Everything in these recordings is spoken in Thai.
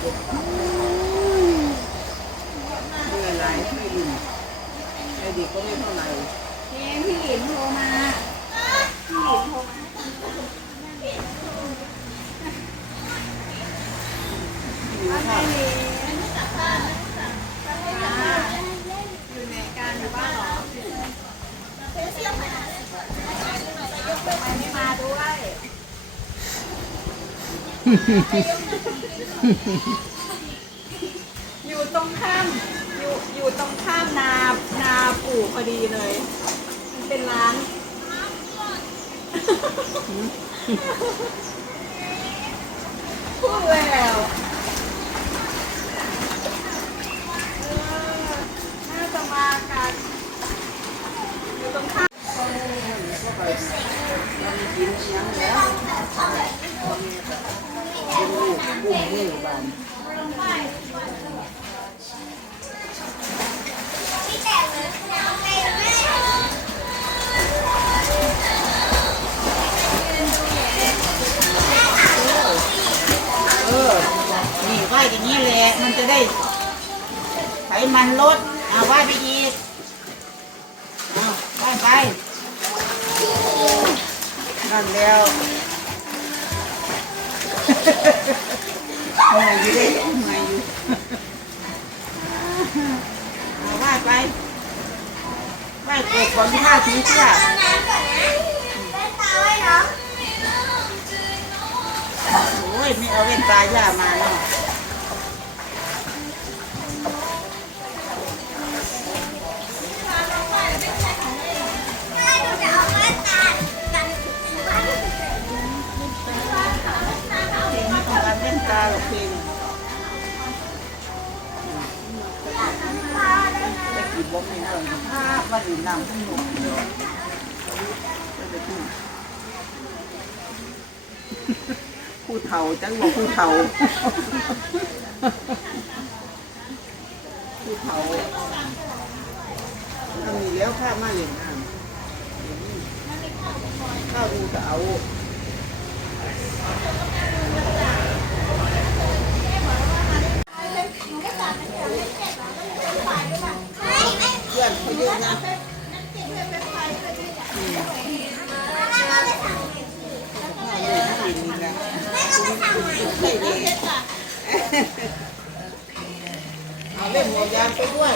เมื่อไรไม่ยินไอ้เด็กก็ไม่เท่าไหร่เองพี่หลินโทรมาพี่หลินโทรมาว่าไงหลินอ่าอยู่ในการอยู่บ้านเหรอทำไมไม่มาด้วย อยู่ตรงข้ามอยู่อยู่ตรงข้ามนานาปู่พอดีเลย มันเป็นร้านพูดแล้วเออน่าจะมากันอยู่ตรงข้ามก็ไปยังกินยังแล้ว กินลูกกุ้งมือบ้านเออ นี่ไหวอย่างนี้แหละ มันจะได้ไขมันลดเอาไหวไปอีกเอาไหวไปนั่นแล้ว มาอยู่ได้เมื่อยู่เอาว่าไปไหวกดก่อนที่ห้าทีเชื่อโอ้ยไม่เอาเว้นตายามาเนาะ บอกไม่ได้ภาพว่าอยู่น้ำขึ้นหนุนเดียวไปกินผู้เฒ่าจังบอกผู้เฒ่าผู้เฒ่าทำนี่แล้วข้ามาเล่นน้ำข้าดูจะเอา เล่นหัวยางไปด้วย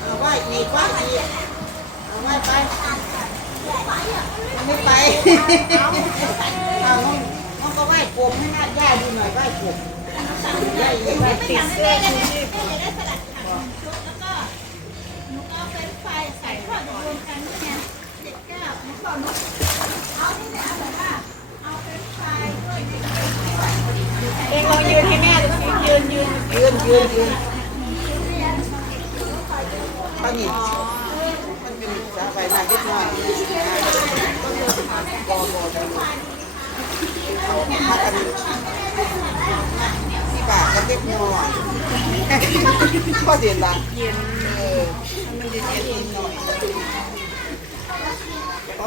เอาไหว้อีกไหว้อีกเอาไหว้ไปเอาไม่ไปเอาน้องก็ไหว้กบให้หน้าย่าดูหน่อยไหว้กบย่าย่าไหวติดเสื้อชูชีพเอง ลองยืนให้แม่ดูสิยืนยืนยืนยืนยืนตอนนี้มันเป็นสาใบหน้าเล็กน้อยบอบอได้เลยเอามากันที่บาทกันเล็กน้อยก็เดียนละเย็นเออมันเย็นเย็นหน่อย ก็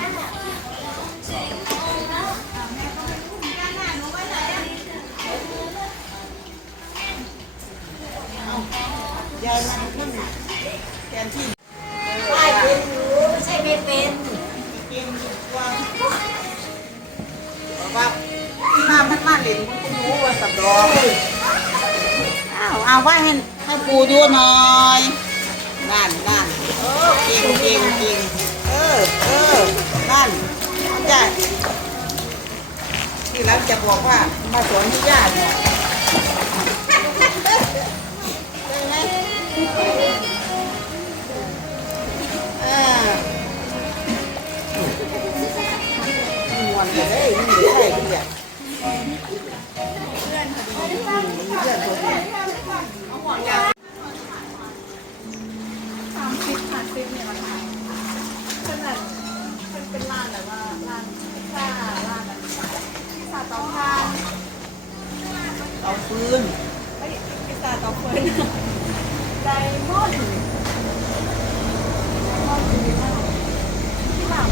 ยายมาขึ้นแกนที่ได้เป็นอยู่ไม่ใช่ไม่เป็นเกินว่าบอกว่าที่มามันมาเล่นมันก็รู้ว่าสับดองอ้าวเอาว่าเห็นให้ปูด้วยหน่อยนั่นนั่นเก่งเก่งเก่งเออเออนั่นจ้ะที่แล้วจะบอกว่ามาสอนที่ยากเนี่ย ออมวนได้มันไม่ได้เดียวเพื่อนพอดีสามสิบห้าสิบเนี่ยมันขนาดมันเป็นร้านแบบว่าร้านพิซซ่าร้านแบบพิซซ่าเตาถ่านเอาฟืนไม่พิซซ่าเตาฟิร์น ไดมอนด์ที่แบบ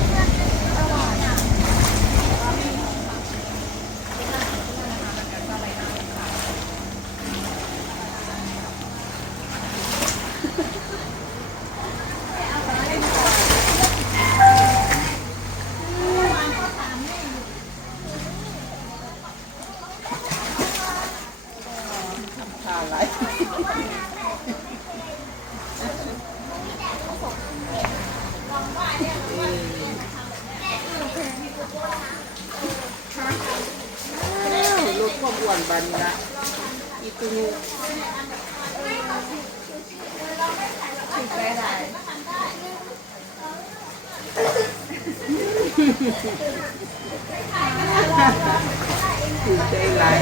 ตลาดอะ ขาไหลลดความ อ้วนบานี้ละอีตูนูถึงไปได้ถูกใจหลาย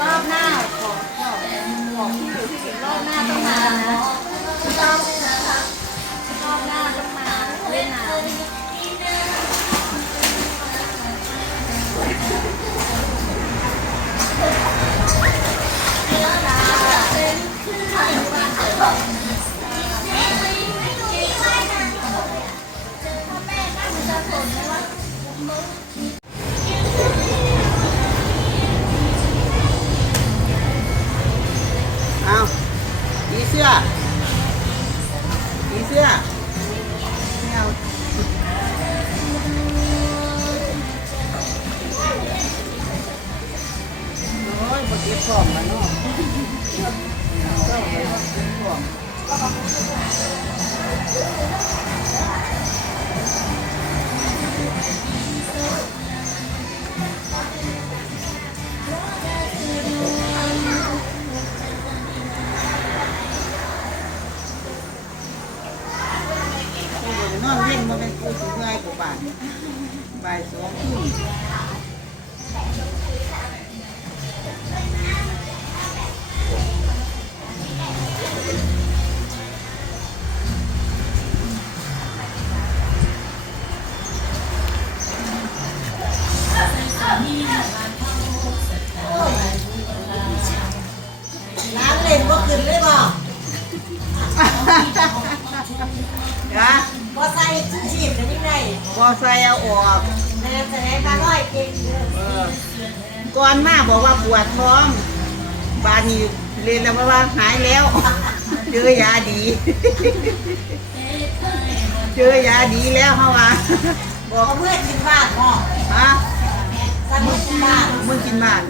รอบหน้าของขอกที่อยู่ที่สิงรอบหน้าต้องมารอบรอบหน้าต้องมาเล่นน้ำ น้ำเล่นก็ขึ้นเลยบ่นะบ่ใส่ชูชีพกันยังไงบอใส่เอาออกแม่แสดงมาร้อยเก่งเด้อเออก่อนมาบอกว่าปวดท้อง บานนี้เรียนแล้วมาว่าหายแล้ว เจอยาดี เจอยาดีแล้วเขาว่าบอกเอาเมื่อกินบ้านเนาะฮะสนุกกินบ้าน มึงกินบ้าน